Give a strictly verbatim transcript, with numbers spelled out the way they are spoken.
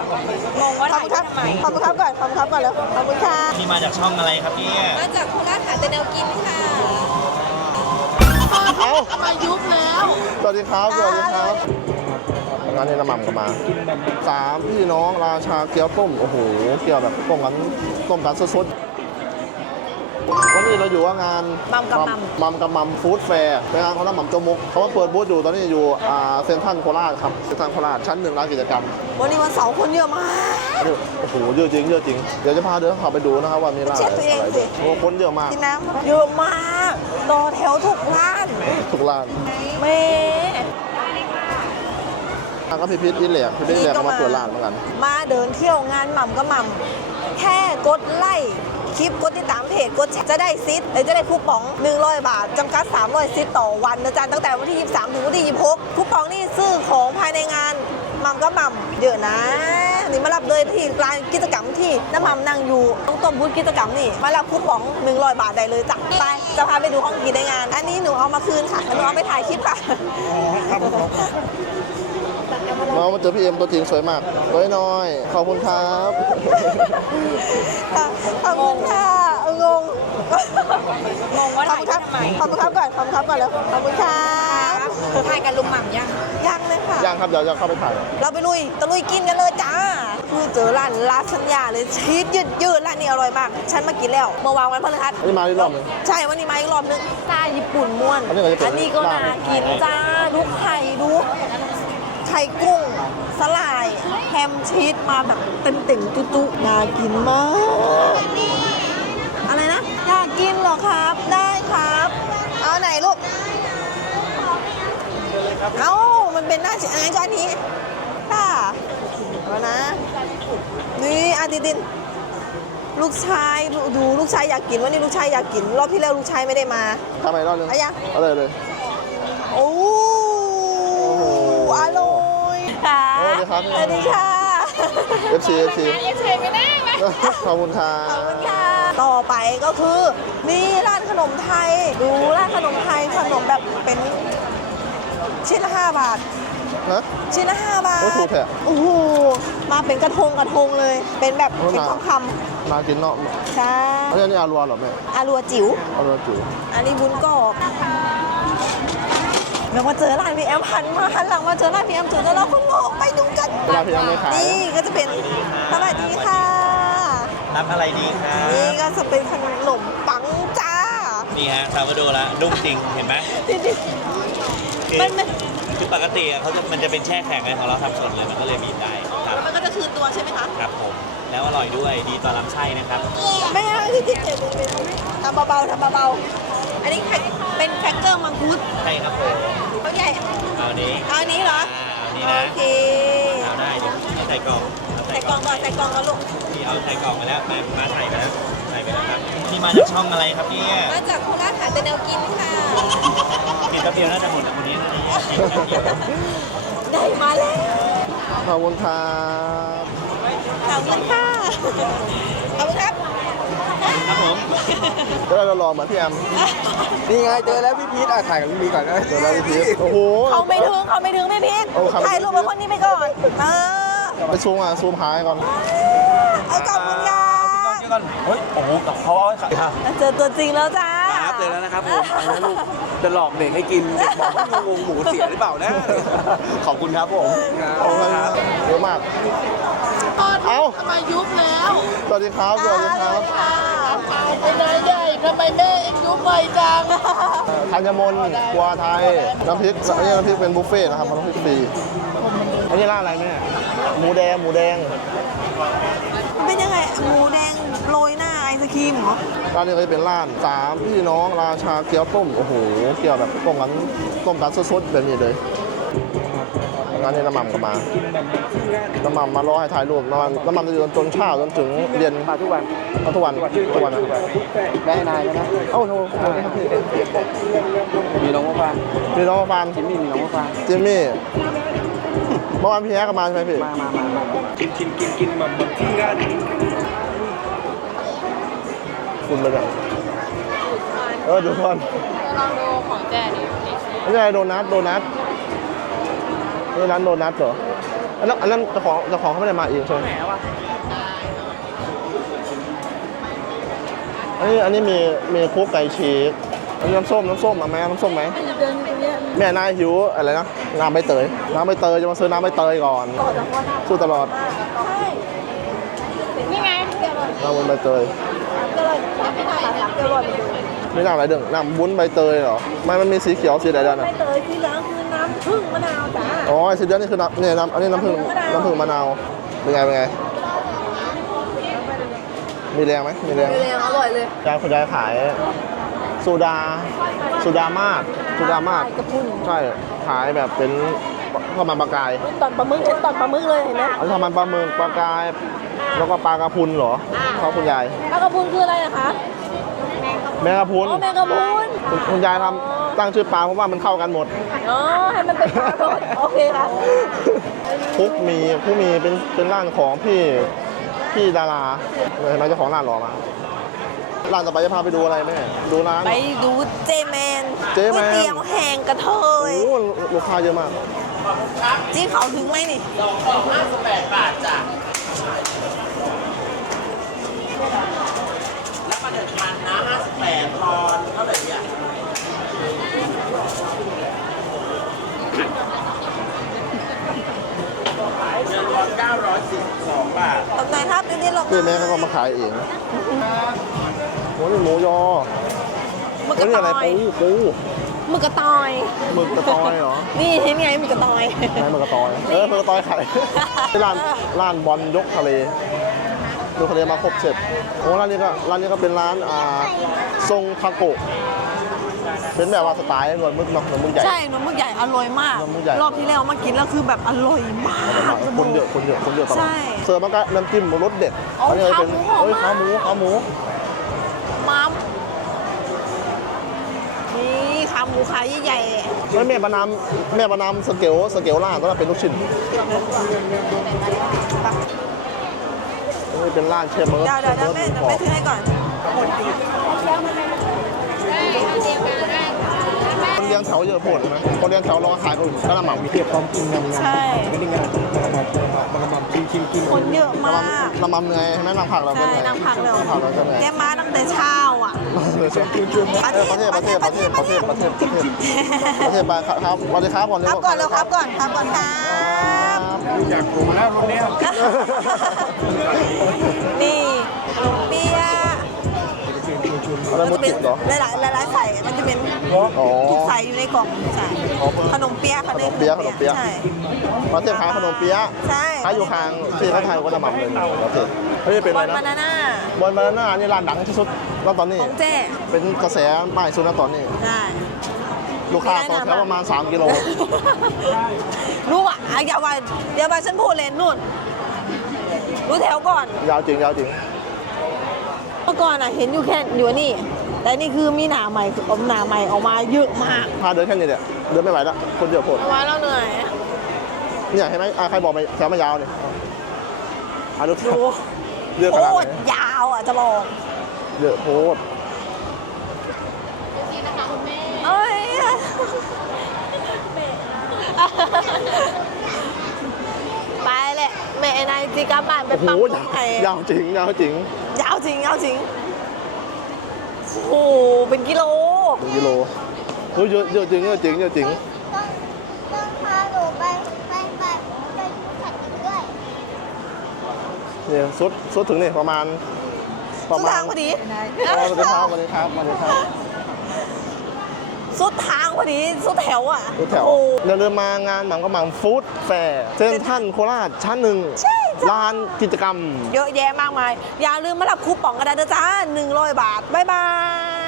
งงว่าถ่ายทำไมขอบคุณครับก่อนขอบคุณครับก่อนแล้วขอบคุณค่ะนี่มาจากช่องอะไรครับพี่มาจากโคราชหาแต่แนวกินค่ะเอามายุบแล้วสวัสดีครับสวัสดีครับงานนี้น้ำมันก็มาสามพี่น้องราชาเกี๊ยวต้มโอ้โหเกี๊ยวแบบต้มกันต้มกันสดๆวันนี้เราอยู่ว่างานมัมกับมัมมัมกับมัมฟู้ดแฟร์เป็นงานของน้ำหม่ำโจมกเขาว่าเปิดบูธอยู่ตอนนี้อยู่อ่าเซ็นทรัลโคราชครับเซ็นทรัลโคราชชั้นหนึ่งร้านกิจกรรมวันนี้วันเสาร์คนเยอะมากโอ้โหเยอะจริงเยอะจริงเดี๋ยวจะพาเดินเข้าไปดูนะครับว่ามีร้านอะไรโอ้คนเยอะมากกินน้ำเยอะมากรอแถวทุกร้านทุกร้านเมทางก็พิพิธอินเหลียกพิพิธอินเหลียกก็มาเปิดร้านเหมือนกันมาเดินเที่ยวงานหม่ำก็หม่ำแค่กดไลค์คลิปกดติดตามเพจกดจะได้ซิทหรือจะได้คูปองหนึ่งร้อยบาทจำกัดสามร้อยซิทต่อวันนะจ๊ะตั้งแต่วันที่ยี่สิบสามถึงวันที่ยี่สิบหกคูปองนี่ซื้อของภายในงานหม่ำก็หม่ำเยอะนะนี่มารับเลยที่ร้านกิจกรรมที่น้ำหม่ำนั่งอยู่ต้องต้มบูธกิจกรรมนี่มารับคูปองหนึ่งร้อยบาทได้เลยจ้ะไปจะพาไปดูห้องกินในงานอันนี้หนูเอามาคืนค่ะหนูเอาไปถ่ายคลิปค่ะน้องมาเจอพี่เอ็มตัวจริงสวยมากสวยน้อยขอบคุณครับขอบคุณค่ะงงงงว่าถ่ายทำไมขอบคุณครับก่อนขอบคุณครับก่อนแล้วขอบคุณค่ะถ่ายกันลุงหม่ำยังยังเลยค่ะยังครับเดี๋ยวจะเข้าไปถ่ายเราไปลุยตะลุยกินกันเลยจ้าคือเจอร้านลาซานญ่าเลยชีสยืดยืดร้านนี้อร่อยมากฉันมากินแล้วเมื่อวานวันพฤหัสอันนี้มาอีกรอบนึงใช่วันนี้มาอีกรอบนึงจ้าญี่ปุ่นม้วนอันนี้ก็น่ากินจ้าดูไข่ดูไข่กุ้งสลายแฮมชีสมาแบบเต็มเต็มจุ๊ๆน่ากินมากอะไรนะอยากกินเหรอครับได้ครับเอาไหนลูกเอามันเป็นหน้าอันนี้ก็อันนี้ค่ะเอานะนี่อาดิดินลูกชายดูลูกชายอยากกินวันนี้ลูกชายอยากกินรอบที่แล้วลูกชายไม่ได้มาทำไมรอบนึงเอายังเอาเลยเลยโอ้อร่อยค่ะสวัสดีครับสวัสดีค่ะเอฟ ซี เอฟ ซีเอฟ ซี ไม่ได้ไหมขอบคุณค่ะขอบคุณค่ะต่อไปก็คือนี่ร้านขนมไทยดูร้านขนมไทยขนมแบบเป็นชิ้นละห้าบาทฮะชิ้นละห้าบาทถูกแท้โอ้โหมาเป็นกระทงกระทงเลยเป็นแบบเป็นทองคำมากินเนาะใช่อันนี้อารัวเหรอแม่อารัวจิ๋วอารัวจิ๋วอันนี้บุญกรอบเมื่อมาเจอร้านพี่แอมหันมาหันหลังมาเจอร้านพี่แอมจุดแล้วเราก็งงไปดูกันร้านพี่แอมไม่ขายนี่ก็จะเป็นสวัสดีค่ะรับอะไรดีครับนี่ก็จะเป็นขนมปังจ้านี่ฮะซาวาโดละนุ่มจริงเห็นไหมมันมันคือปกติเขาจะมันจะเป็นแช่แข็งไงของเราทำสดเลยมันก็เลยบีบได้ครับมันก็จะคืนตัวใช่ไหมคะครับผมแล้วอร่อยด้วยดีต่อลำไส้นะครับไม่เอาที่ที่เจ็บทำเบาๆทำเบาๆอันนี้เป็นแครกเกอร์มังคุดใช่ครับผมเขาใหญ่เอานี้เอานี้เหรอเอานี้นะโอเคเอาได้เดี๋ยวใส่กล่องใส่กล่องก่อนใส่กล่องก่อนลูกนี่เอาใส่กล่องมาแล้วมามาใส่ไปแล้วใส่ไปแล้วครับนี่มาจากช่องอะไรครับพี่มาจากโคราชหาแต่แนวกินค่ะกินแป๊บเดียวน่าจะหมดแต่คนนี้นะได้มาแล้วขอบคุณครับขอบคุณค่ะขอบคุณครับครับผมเดี๋ยวเรารอมาพี่แอมนี่ไงเจอแล้วพี่พีทอ่ะถ่ายกับพี่พีทก่อนนะเจอแล้วพี่พีทโอ้โหเขาไม่ถึงเขาไม่ถึงพี่พีทถ่ายรูปกับคนนี้ไปก่อนเออไปซูมอ่ะซูมหายก่อนเออขอบคุณค่ะก่อนเฮ้ยโอ้โหกับเขาเอาขายค่ะเจอตัวจริงแล้วจ้าครับเจอแล้วนะครับผมลูกจะหลอกเด็กให้กินบอกว่างงหมูเสียหรือเปล่านะขอบคุณครับผมเยอะมากเอ้าทำไมยุบแล้วสวัสดีครับสวัสดีครับเป็นนายใหญ่ทำไมแม่เอ็งยุบไปจังธัญมนกัวไทยน้ำพริกอันนี้น้ำพริกเป็นบุฟเฟ่ต์นะครับน้ำพริกฟรีอันนี้ร้านอะไรแม่หมูแดงหมูแดงเป็นยังไงหมูแดงโรยหน้าไอศครีมเหรอร้านนี้ก็จะเป็นร้านสามพี่น้องราชาเกี๊ยวต้มโอ้โหเกี๊ยวแบบต้มกันต้มกันสดๆแบบนี้เลยงานนี้น้ำมันก็มาน้ำมันมารอให้ถ่ายรูปน้ำมันน้ำมันจะอยู่จนเช้าจนถึงเย็นมาทุกวันมาทุกวันทุกวันนะได้นายแล้วนะเอ้าโทษมีน้องมะพร้าวมีน้องมะพร้าวจิมมี่มีน้องมะพร้าวจิมมี่เมื่อวานพี่แอ๊กก็มาใช่ไหมพี่มามามากินกินกินกินมาหมดที่งานคุณเลยอ่ะเออดูก่อนลองดูของแจดิไม่ใช่โดนัทโดนัทนี่ร้านโดนัทเหรออันนั้นอันนั้นเจ้าของเจ้าของเขาไม่ได้มาเองใช่ไหมแหมวะอันนี้อันนี้มีมีคุกไก่ฉีกอันนี้น้ำส้มน้ำส้มมาไหมน้ำส้มไหมแม่นายหิวอะไรนะน้ำใบเตยน้ำใบเตยจะมาซื้อน้ำใบเตยก่อนสู้ตลอดนี่ไงน้ำวุ้นใบเตยไม่น้ำอะไรเด้งน้ำวุ้นใบเตยเหรอไม่มันมีสีเขียวสีอะไรด้วยใบนะเตยสีเหลืองคือน้ำผึ้งมะนาวจ้าอ๋อไอ้สีเหลืองนี่คือน้ำเนี่ยน้ำอันนี้น้ำผึ้งน้ำผึ้งมะนาวเป็นไงเป็นไงมีแรงไหมมีแรงเรียงอร่อยเลยยายคุณยายขายโซดาโซดามาดโซดามาดกระพุ้นใช่ขายแบบเป็นข้าวมันปลากายตอนปลาหมึกเห็นตอนปลาหมึกเลยเห็นไหมอันนี้ข้าวมันปลาหมึกปลากาย แล้วก็ปลากระพุนเหรอเขาคุณยายแล้วกระพุ้นคืออะไรนะคะแมงกะพรุนอ๋อแมงกระพุ้นคุณคุณยายทำตั้งชื่อปลาเพราะว่ามันเข้ากันหมดอ๋อให้มันเป็นปลาสดโอเคค่ะคุกมีคุกมีเป็นเป็นร้านของพี่พี่ดาราเห็นไหมเจ้าของร้านหล่อมาร้านต่อไปจะพาไปดูอะไรแม่ดูร้านไปดูเจแมนเจแมนก๋วยเตี๋ยวแห้งกระเทโอ้ยโหลูกค้าเยอะมากจี้เขาถึงไหมนี่แล้วมาเดินทานนะห้าสิบแปดตอนเท่าไหร่เนี่ยเงินร้อยเก้าร้อยสี่สิบสองบาทตำนานครับนี่ลงพี่แม่เขาก็มาขายเองโอ้นี่หมูยอหมึกกเอ้ระยนี่อะไรตอยปูปูหมึกกระตอยหมึกกระตอยเหรอนี่เห็นไงหมึกกระตอยไหนหมึกกระตอย เออหมึกกระตอยขายที่ร้านร้านบอลยกทะเลดูทะเลมาครบเสร็จโอ้ร้านนี้ก็ร้านนี้ก็เป็นร้านอ่าทรงทาโกะเป็นแบบว่าสไตล์หนวดมึกเนาะหนวดมึกใหญ่ใช่หนมมึกใหญ่อร่อยมากหนมมึกใหญ่รอบที่แล้วมากินแล้วคือแบบอร่อยมากคนเยอะคนเยอะคนเยอะตลอดใช่เสิร์ฟมาก็น้ำจิ้มรสเด็ดโอ้นนี้ก็เป็นขาหมูเอ้ยหอขาม หมูมากขาหมูมัมนี่ขาหมูขาใหญ่แล้วแม่ประนามแม่ประนามสเกลสเกลล่างก็เป็นลูกชิ้นนี่เป็นร้านเชฟเมิร์ๆดเดี๋ยวเดี๋ยวเดี๋ยวแม่เดี๋ยวแม่ถือให้ก่อนคนเลี้ยงแถวเยอะโผล่ไหมคนเลี้ยงแถวรอขายคนอื่นก็ละหม่ำเก็บความกินงามใช่ไม่ได้งานมันมันกินกินกินคนเยอะมากละหม่ำเหนื่อยใช่ไหมนั่งผักเราเป็นใช่ไงนั่งพักเลยนั่งผักเราจะเหนื่อยแกมาตั้งแต่เช้าอ่ะเหนื่อยสุดเออประเทศประเทศประเทศประเทศประเทศประเทศประเทศไปครับสวัสดีครับก่อนเลยครับก่อนเร็วครับก่อนครับก่อนครับอยากดูแล้วรุ่นนี้นี่เบียร์อะไรมุจะดเป็จินตเหรอหลายๆหลายๆใส่มันจะเป็นอ๋อทุกใส่อยู่ในกล่องใช่ขนมเปี๊ยะขนมเปี๊ยะขนมเปี๊ยะใช่ประเทศขายขนมเปี๊ยะใช่ขายอยู่ข้างที่เขาไทยก็ละหม่ำเลยประเทศเฮ้ยเป็นบอะอไรลนะบานาน่าบอลบานาน่านี่ร้านดังที่สุดแล้วตอนนี้ของเจ๊เป็นกระแสป้ายสุดแล้วตอนนี้ใช่ลูกค้าต่อแถวประมาณสามกิโลรู้อ่ะอ่ะอย่าว่าอย่าว่าฉันพูดเลยนู่นรู้แถวก่อนยาวจริงยาวจริงเมื่อก่อนอ่ะเห็นอยู่แค่อยู่นี่ แต่นี่คือมีหนาใหม่คืออมหนาใหม่ออกมาเยอะมากพาเดินแค่นี้เนี่ยเดินไม่ไหวแล้วคนเยอะโผล่เอาไว้แล้วเหนื่อยเนี่ยเห็นไหมอ่ะใครบอกไปแถวไม่ยาวเนี่ยอ่ะดูดูเยอะโคขนาดตไหรนยาวอ่ะจะบอกเยอะโพดเอ้ยไปแหละแม่นายจีกลับบ้านไปโอ้โหปั๊มยาวไข่ยาวจริงยาวจริงยาวจริงยาวจริงโอ้โหเป็นกิโลหนึ่งกิโลเฮ้ยเยอะเยอะจริงเยอะจริงเยอะจริงต้องต้องพาหนูไปไปไปไปขัดอีกด้วยเนี่ยสุดสุดถึงนี่ประมาณปสุระดมาทาณงพอดีอ๋อสวัสดีครับสวัสดีครับสวัสดีครับสุดทางพอดีสุดแถวอ่ะทุกแถวโอ้อย่าลืมมางานหม่ำก็หม่ำฟู้ดแฟร์เซ็นทรัลโคราชชั้นหนึ่งใช่จ้ะลานกิจกรรมเยอะแยะมากมาย อย่าลืมมารับคูปองกันนะเด้อจ้าหนึ่งร้อยบาท บ๊ายบาย